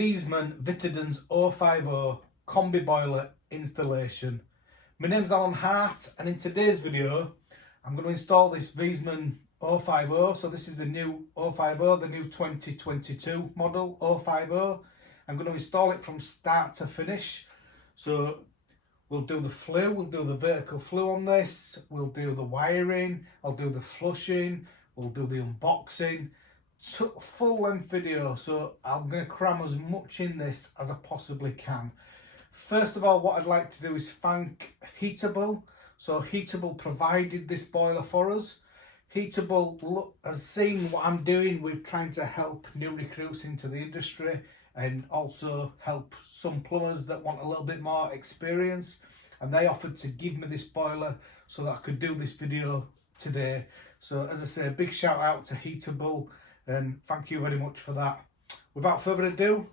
Viessmann Vitodens 050 combi boiler installation. My name's Alan Hart, and in today's video I'm going to install this Viessmann 050. So this is the new 050, the new 2022 model 050. I'm going to install it from start to finish. So we'll do the flue, we'll do the vertical flue on this, we'll do the wiring, I'll do the flushing, we'll do the unboxing. Full length video, so I'm going to cram as much in this as I possibly can. First of all, what I'd like to do is thank Heatable. So Heatable provided this boiler for us. Heatable has seen what I'm doing with trying to help new recruits into the industry and also help some plumbers that want a little bit more experience, and they offered to give me this boiler so that I could do this video today. So as I say, a big shout out to Heatable and thank you very much for that. Without further ado,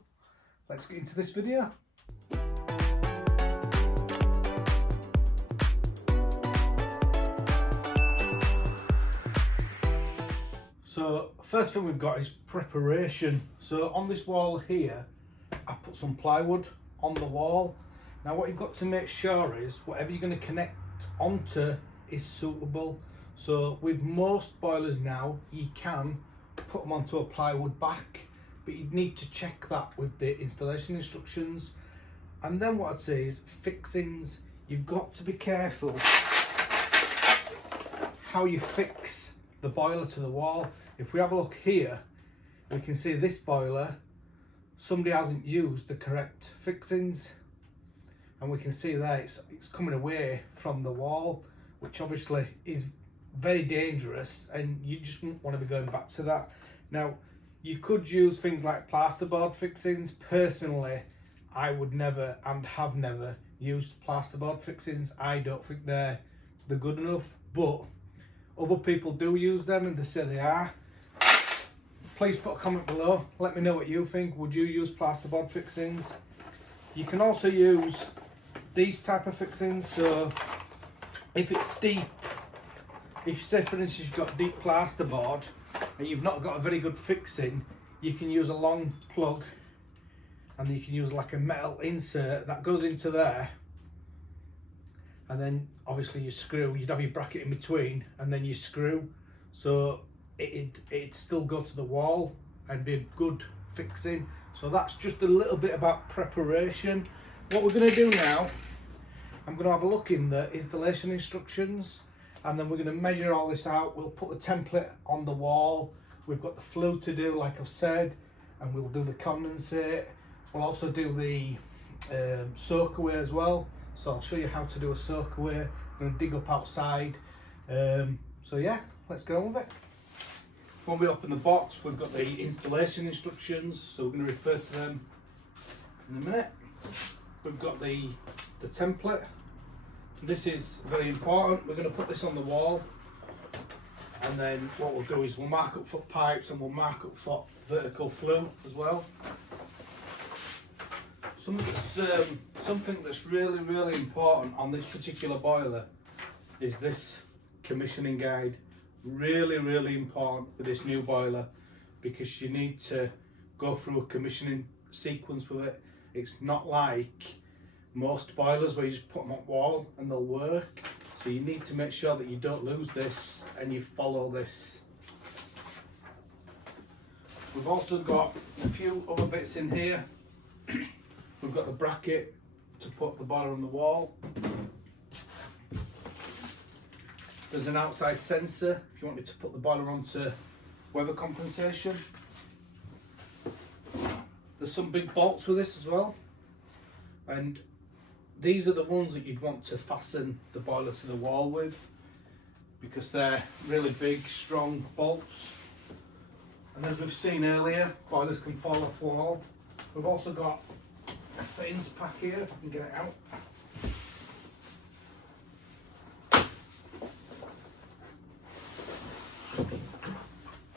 let's get into this video. So first thing we've got is preparation. So on this wall here, I've put some plywood on the wall. Now what you've got to make sure is whatever you're going to connect onto is suitable. So with most boilers now, you can put them onto a plywood back, but you'd need to check that with the installation instructions. And then what I'd say is fixings. You've got to be careful how you fix the boiler to the wall. If we have a look here, we can see this boiler, somebody hasn't used the correct fixings, and we can see there it's coming away from the wall, which obviously is very dangerous, and you just wouldn't want to be going back to that. Now you could use things like plasterboard fixings. Personally, I would never and have never used plasterboard fixings. I don't think they're good enough, but other people do use them and they say they are. Please put a comment below, let me know what you think. Would you use plasterboard fixings? You can also use these type of fixings. So if it's deep, if you say for instance you've got deep plasterboard and you've not got a very good fixing, you can use a long plug and you can use like a metal insert that goes into there, and then obviously you screw, you'd have your bracket in between and then you screw, so it'd still go to the wall and be a good fixing. So that's just a little bit about preparation. What we're going to do now, I'm going to have a look in the installation instructions, and then we're going to measure all this out. We'll put the template on the wall. We've got the flue to do, like I've said, and we'll do the condensate. We'll also do the soak away as well. So I'll show you how to do a soak away. I'm going to dig up outside. So yeah, let's get on with it. When we open the box, we've got the installation instructions, so we're going to refer to them in a minute. We've got the template. This is very important. We're going to put this on the wall, and then what we'll do is we'll mark up for pipes and we'll mark up for vertical flue as well. Something that's really important on this particular boiler is this commissioning guide. Really important for this new boiler, because you need to go through a commissioning sequence with it. It's not like most boilers where you just put them on wall and they'll work. So you need to make sure that you don't lose this and you follow this. We've also got a few other bits in here. We've got the bracket to put the boiler on the wall. There's an outside sensor if you wanted to put the boiler onto weather compensation. There's some big bolts with this as well, and these are the ones that you'd want to fasten the boiler to the wall with, because they're really big, strong bolts. And as we've seen earlier, boilers can fall off the wall. We've also got a fittings pack here, if I can get it out.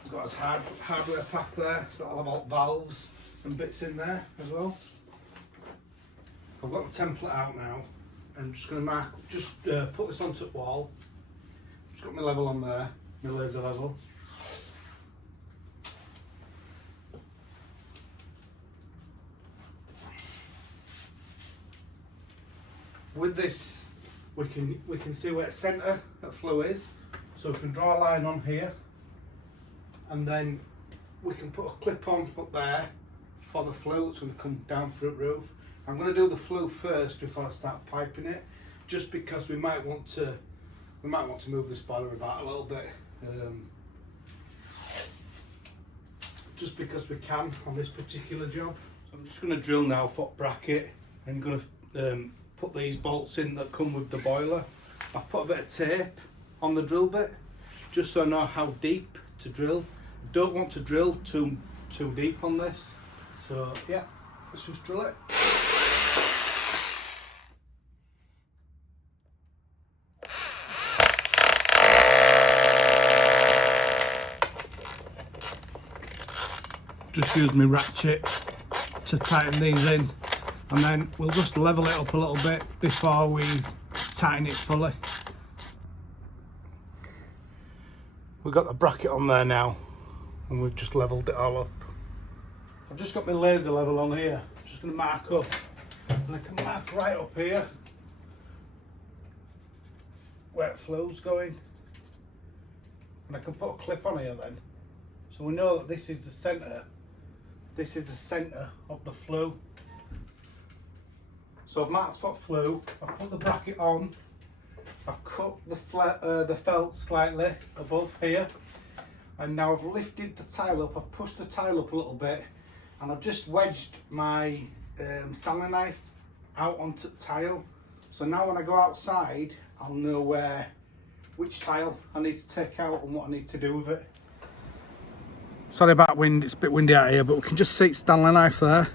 We've got a hardware pack there, so that'll have all valves and bits in there as well. I've got the template out now, and I'm just going to put this onto the wall. Just got my level on there, my laser level. with this we can see where centre of Flue is, so we can draw a line on here, and then we can put a clip on up there for the Flue that's going to come down through the roof. I'm going to do the Flue first before I start piping it, just because we might want to move this boiler about a little bit, just because we can on this particular job. So I'm just going to drill now for bracket, and going to put these bolts in that come with the boiler. I've put a bit of tape on the drill bit just so I know how deep to drill. Don't want to drill too deep on this, so yeah, let's just drill it. Just use my ratchet to tighten these in, and then we'll just level it up a little bit before we tighten it fully. We've got the bracket on there now, and we've just levelled it all up. I've just got my laser level on here. I'm just going to mark up, and I can mark right up here where Flue's going, and I can put a clip on here then, so we know that this is the centre. This is the centre of the Flue. So I've marked for Flue, I've put the bracket on, I've cut the felt slightly above here, and now I've lifted the tile up, I've pushed the tile up a little bit, and I've just wedged my Stanley knife out onto the tile. So now when I go outside, I'll know which tile I need to take out and what I need to do with it. Sorry about wind, it's a bit windy out here, but we can just see Stanley knife there.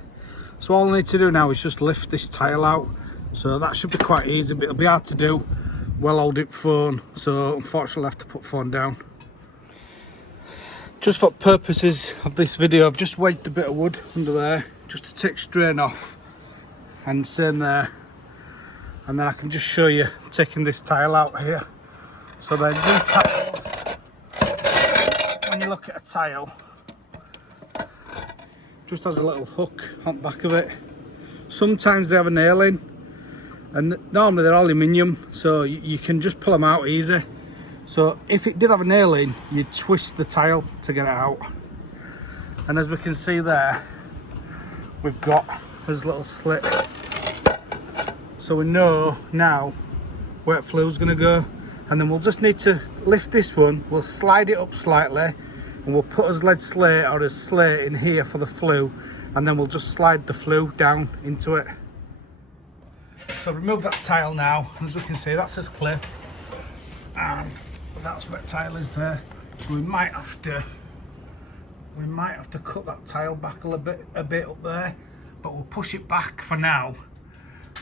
So all I need to do now is just lift this tile out. So that should be quite easy, but it'll be hard to do while holding phone. So unfortunately I have to put phone down. Just for purposes of this video, I've just wedged a bit of wood under there, just to take strain off, and same there. And then I can just show you taking this tile out here. So then these tiles, when you look at a tile, just has a little hook on the back of it. Sometimes they have a nail in, and normally they're aluminium, so you can just pull them out easy. So if it did have a nail in, you'd twist the tile to get it out. And as we can see there, we've got this little slit. So we know now where Flue's going to go, and then we'll just need to lift this one, we'll slide it up slightly, and we'll put a lead slate or a slate in here for the Flue, and then we'll just slide the Flue down into it. So remove that tile now, and as we can see, that's his clip, and that's where tile is there. So we might have to cut that tile back a bit up there, but we'll push it back for now,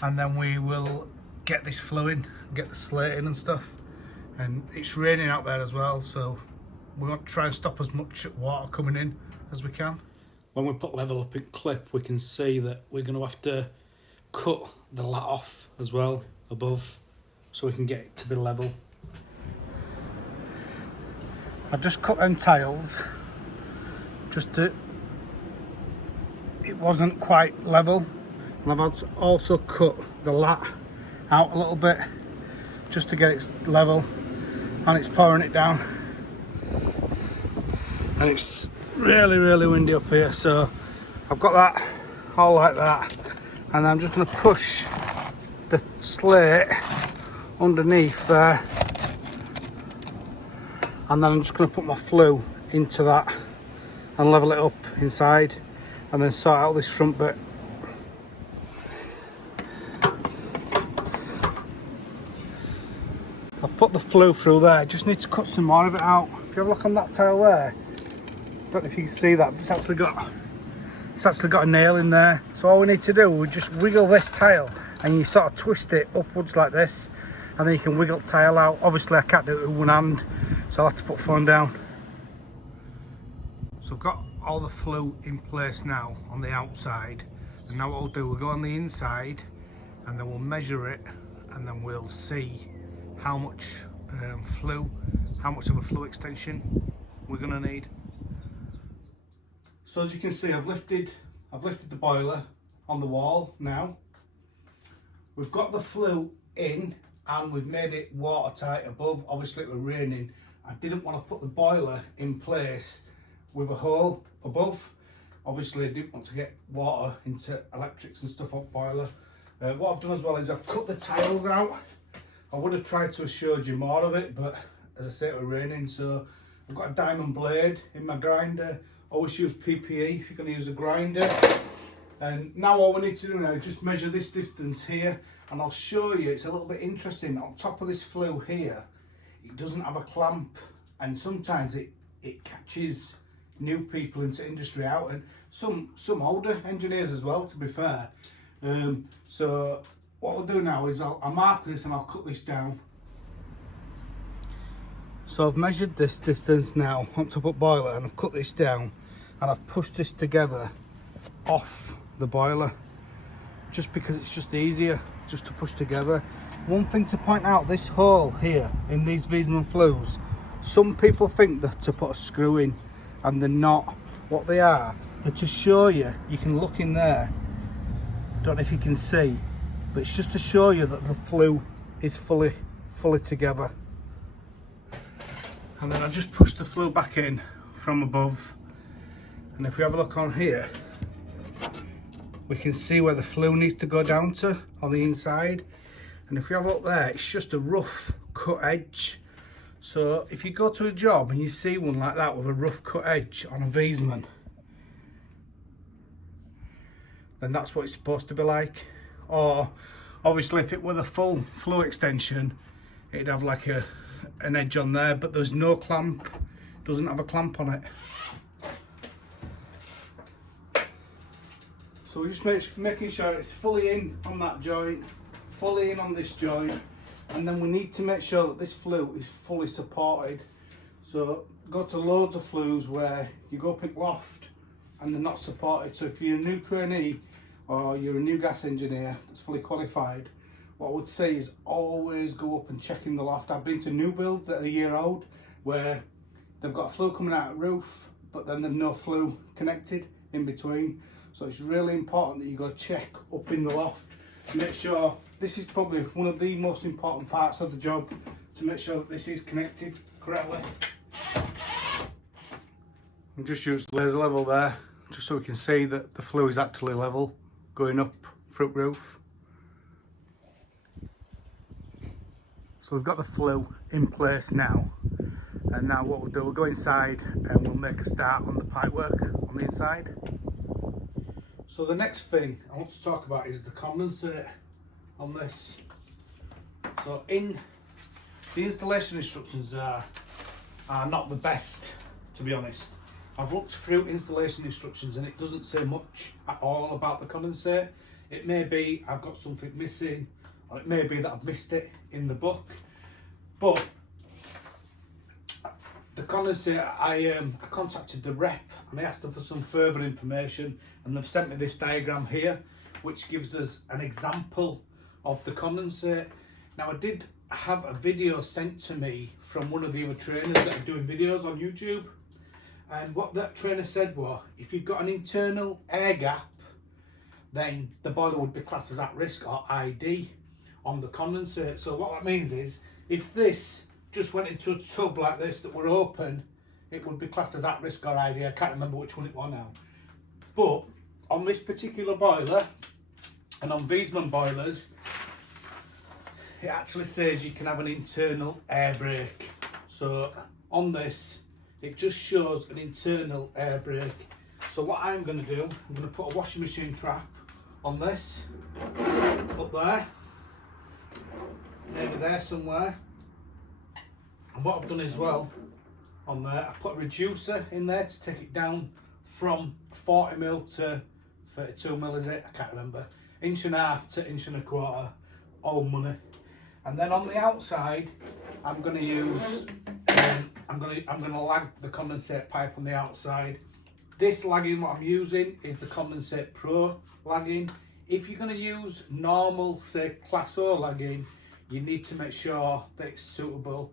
and then we will get this Flue in, get the slate in and stuff. And it's raining out there as well, so we want to try and stop as much water coming in as we can. When we put level up in clip, we can see that we're going to have to cut the lat off as well above, so we can get it to be level. I just cut them tiles, it wasn't quite level, and I've also cut the lat out a little bit just to get it level, and it's pouring it down. And it's really windy up here, so I've got that all like that, and I'm just going to push the slate underneath there, and then I'm just going to put my Flue into that and level it up inside, and then sort out this front bit. I've put the Flue through there, I just need to cut some more of it out. If you have a look on that tile there, I don't know if you can see that, but it's actually got a nail in there. So all we need to do, we just wiggle this tile, and you sort of twist it upwards like this, and then you can wiggle the tile out. Obviously I can't do it with one hand, so I'll have to put phone down. So I've got all the Flue in place now on the outside, and now what we'll do, we'll go on the inside, and then we'll measure it, and then we'll see how much Flue, how much of a Flue extension we're going to need. So as you can see, I've lifted the boiler on the wall now, we've got the flue in and we've made it watertight above. Obviously it was raining. I didn't want to put the boiler in place with a hole above. Obviously I didn't want to get water into electrics and stuff up boiler. What I've done as well is I've cut the tiles out. I would have tried to have showed you more of it, but as I say, it was raining, so I've got a diamond blade in my grinder. Always use PPE if you're going to use a grinder. And now all we need to do now is just measure this distance here, and I'll show you. It's a little bit interesting. On top of this flue here, it doesn't have a clamp, and sometimes it catches new people into industry out, and some older engineers as well, to be fair. So what I'll do now is I'll mark this and I'll cut this down. So I've measured this distance now on top of boiler, and I've cut this down and I've pushed this together off the boiler, just because it's just easier just to push together. One thing to point out, this hole here in these Viessmann flues, some people think that to put a screw in, and they're not. What they are, they're to show you, you can look in there, don't know if you can see, but it's just to show you that the flue is fully together. And then I just push the flue back in from above, and if we have a look on here, we can see where the flue needs to go down to on the inside. And if we have a look there, it's just a rough cut edge. So if you go to a job and you see one like that with a rough cut edge on a Viessmann, then that's what it's supposed to be like. Or obviously if it were the full flue extension, it'd have like an edge on there, but there's no clamp, doesn't have a clamp on it. So we're just making sure it's fully in on that joint, fully in on this joint, and then we need to make sure that this flue is fully supported. So go to loads of flues where you go up in loft and they're not supported. So if you're a new trainee or you're a new gas engineer that's fully qualified, what I would say is always go up and check in the loft. I've been to new builds that are a year old where they've got a flue coming out of the roof, but then there's no flue connected in between. So it's really important that you go check up in the loft to make sure. This is probably one of the most important parts of the job, to make sure that this is connected correctly. And just use laser level there, just so we can see that the flue is actually level going up through roof. So we've got the flue in place now, and now what we'll do, we'll go inside and we'll make a start on the pipework on the inside. So the next thing I want to talk about is the condensate on this. So in the installation instructions are not the best, to be honest. I've looked through installation instructions and it doesn't say much at all about the condensate. It may be I've got something missing, or it may be that I've missed it in the book. But the condensate, I contacted the rep and I asked them for some further information, and they've sent me this diagram here which gives us an example of the condensate. Now I did have a video sent to me from one of the other trainers that are doing videos on YouTube, and what that trainer said was if you've got an internal air gap, then the boiler would be classed as at risk or ID on the condensate. So what that means is if this just went into a tub like this that were open, it would be classed as at risk or ID. I can't remember which one it was now. But on this particular boiler and on Viessmann boilers, it actually says you can have an internal air brake. So on this, it just shows an internal air brake. So what I'm going to do, I'm going to put a washing machine trap on this, up there, maybe there somewhere. And what I've done as well on there, I've put a reducer in there to take it down from 40mm to 32mm, is it? I can't remember. 1.5 to 1.25 inch, old money. And then on the outside, I'm going to use, I'm going to lag the condensate pipe on the outside. This lagging, what I'm using is the Condensate Pro lagging. If you're going to use normal, say Class O lagging, you need to make sure that it's suitable.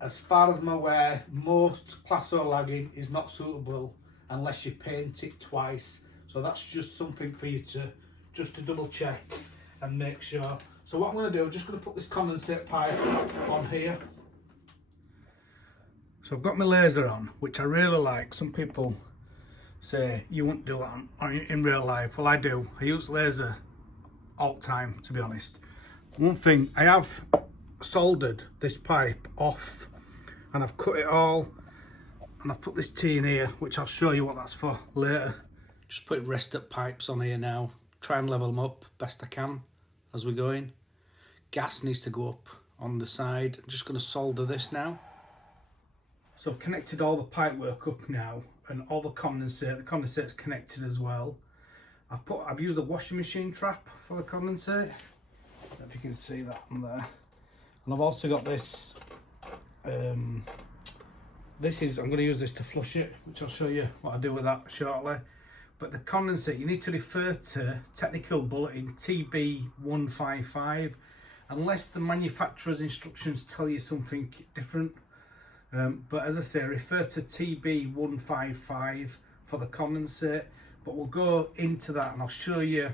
As far as I'm aware, most Class O lagging is not suitable unless you paint it twice. So that's just something for you to double check. and make sure. So what I'm going to do, I'm just going to put this condensate pipe on here. So I've got my laser on, which I really like. Some people say you won't do that in real life. Well, I do. I use laser all the time, to be honest. One thing, I have soldered this pipe off and I've cut it all, and I've put this T in here, which I'll show you what that's for later. Just putting rest up pipes on here now. Try and level them up best I can as we're going. Gas needs to go up on the side. I'm just going to solder this now. So I've connected all the pipework up now, and all the condensate. The condensate's connected as well. I've used a washing machine trap for the condensate. I don't know if you can see that on there. And I've also got this. I'm going to use this to flush it, which I'll show you what I do with that shortly. But the condensate, you need to refer to technical bulletin TB155, unless the manufacturer's instructions tell you something different. But as I say, refer to TB155 for the condensate. But we'll go into that, and I'll show you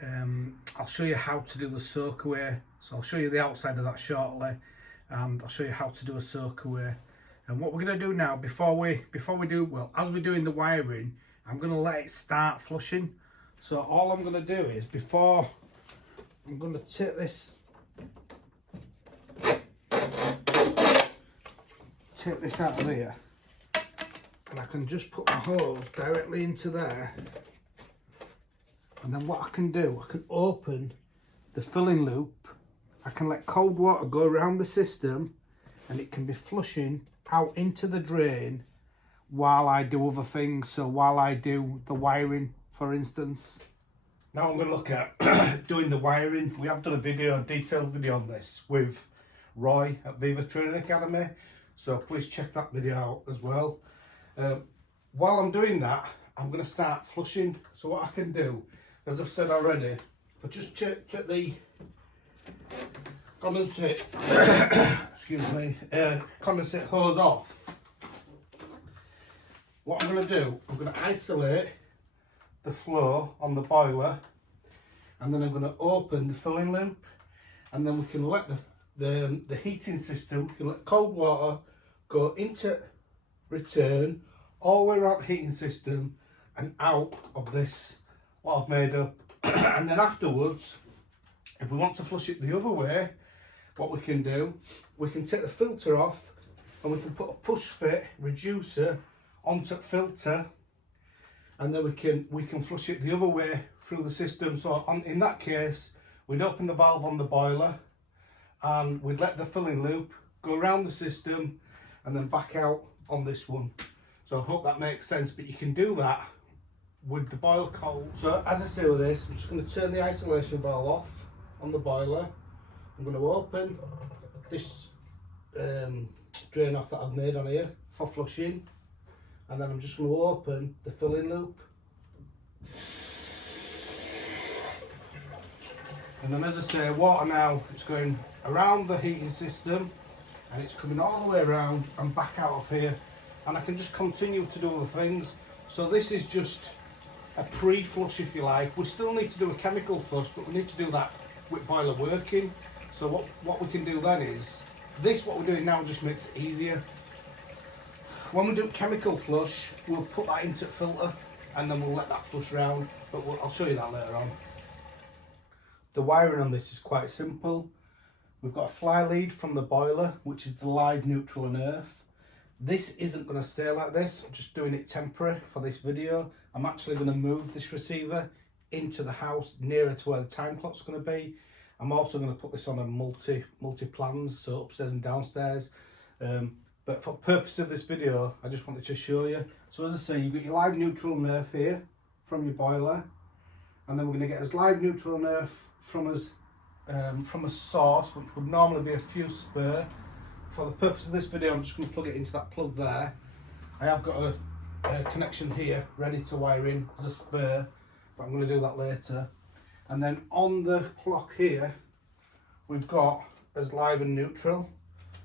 how to do the soak away. So I'll show you the outside of that shortly, and I'll show you how to do a soak away. And what we're going to do now, before we do, well, as we're doing the wiring, I'm going to let it start flushing. So all I'm going to do is, before, I'm going to take this out of here, and I can just put my hose directly into there. And then what I can do, I can open the filling loop. I can let cold water go around the system, and it can be flushing out into the drain while I do other things. So while I do the wiring, for instance. Now I'm going to look at doing the wiring. We have done a detailed video on this with Roy at Viva Training Academy. So please check that video out as well. While I'm doing that, I'm going to start flushing. So what I can do, as I've said already, but just take the condensate, excuse me, condensate hose off. What I'm going to do, I'm going to isolate the flow on the boiler, and then I'm going to open the filling loop, and then we can let the heating system, we can let cold water go into return all the way around the heating system and out of this, what I've made up. And then afterwards, if we want to flush it the other way, what we can do, we can take the filter off, and we can put a push fit reducer onto the filter, and then we can flush it the other way through the system. So in that case, we'd open the valve on the boiler, and we'd let the filling loop go around the system and then back out on this one. So I hope that makes sense, but you can do that with the boiler cold. So as I say with this, I'm just going to turn the isolation valve off on the boiler. I'm going to open this drain off that I've made on here for flushing, and then I'm just going to open the filling loop. And then, as I say, water now, it's going around the heating system, and it's coming all the way around and back out of here, and I can just continue to do other things. So this is just a pre-flush, if you like. We still need to do a chemical flush, but we need to do that with boiler working. So what we can do then is, what we're doing now just makes it easier. When we do chemical flush, we'll put that into filter, and then we'll let that flush round, but I'll show you that later on. The wiring on this is quite simple. We've got a fly lead from the boiler, which is the live, neutral and earth. This isn't going to stay like this. I'm just doing it temporary for this video. I'm actually going to move this receiver into the house nearer to where the time clock's going to be. I'm also going to put this on a multi-plans, so upstairs and downstairs. But for purpose of this video, I just wanted to show you. So as I say, you've got your live, neutral and earth here from your boiler, and then we're going to get as live, neutral and earth from a source, which would normally be a fuse spur. For the purpose of this video, I'm just going to plug it into that plug there. I have got a connection here ready to wire in as a spur, but I'm going to do that later. And then on the clock here, we've got as live and neutral.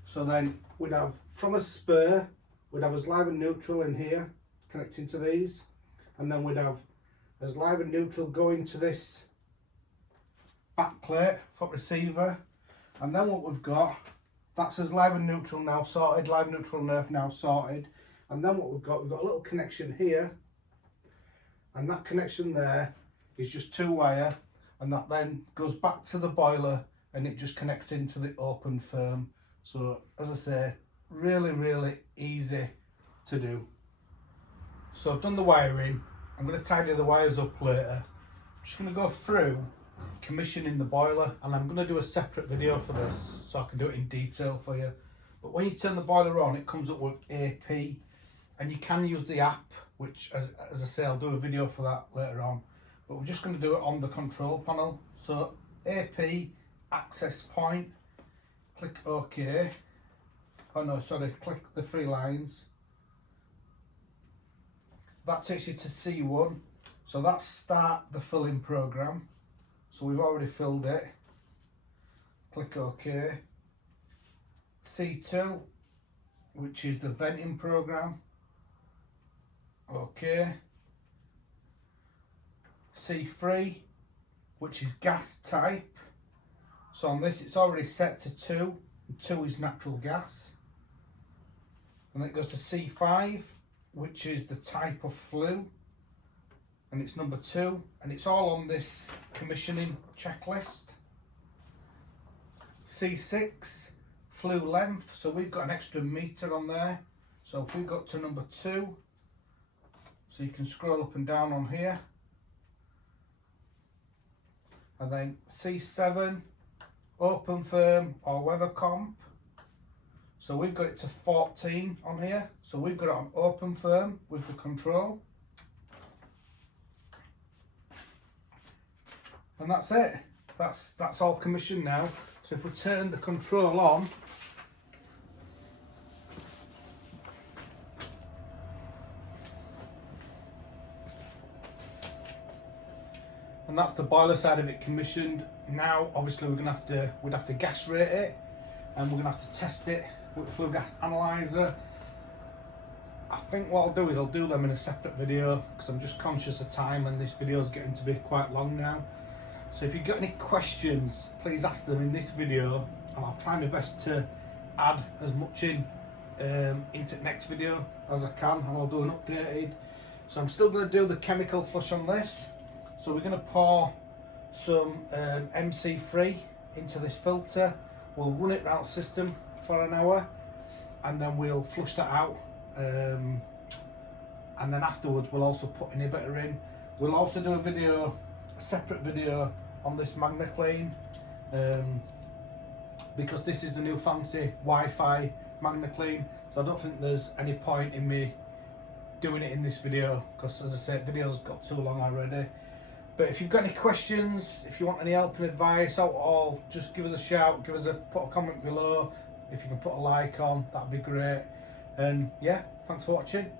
So then we'd have, from a spur, we'd have as live and neutral in here, connecting to these. And then we'd have as live and neutral going to this back plate for receiver, and then what we've got, that says live and neutral now sorted, live, neutral and earth now sorted, and then what we've got a little connection here, and that connection there is just 2-wire, and that then goes back to the boiler and it just connects into the open firm. So as I say, really easy to do. So I've done the wiring. I'm going to tidy the wires up later. I'm just going to go through commissioning the boiler, and I'm going to do a separate video for this so I can do it in detail for you. But when you turn the boiler on, it comes up with AP, and you can use the app, which as I say, I'll do a video for that later on, but we're just going to do it on the control panel. So AP access point, click OK. Oh no, sorry, click the 3 lines. That takes you to C1, so that's start the filling program. So we've already filled it. Click OK. C2, which is the venting program. OK. C3, which is gas type. So on this it's already set to 2, and 2 is natural gas. And then it goes to C5, which is the type of flue, and it's number 2, and it's all on this commissioning checklist. C6, flue length, so we've got an extra meter on there. So if we go to number 2, so you can scroll up and down on here. And then C7, open firm or weather comp. So we've got it to 14 on here. So we've got it on open firm with the control. And that's it. That's all commissioned now. So if we turn the control on, and that's the boiler side of it commissioned. Now obviously we'd have to gas rate it, and we're gonna have to test it with the flue gas analyzer. I think what I'll do is I'll do them in a separate video, because I'm just conscious of time and this video is getting to be quite long now. So if you've got any questions, please ask them in this video, and I'll try my best to add as much into the next video as I can, and I'll do an updated. So I'm still going to do the chemical flush on this. So we're going to pour some MC3 into this filter. We'll run it round system for an hour, and then we'll flush that out. And then afterwards we'll also put inhibitor in. We'll also do a separate video on this magna clean, because this is the new fancy Wi-Fi magna clean. So I don't think there's any point in me doing it in this video, because as I said, the video's got too long already. But if you've got any questions, if you want any help and advice at all, just give us a shout, put a comment below. If you can put a like on, that'd be great. And yeah, thanks for watching.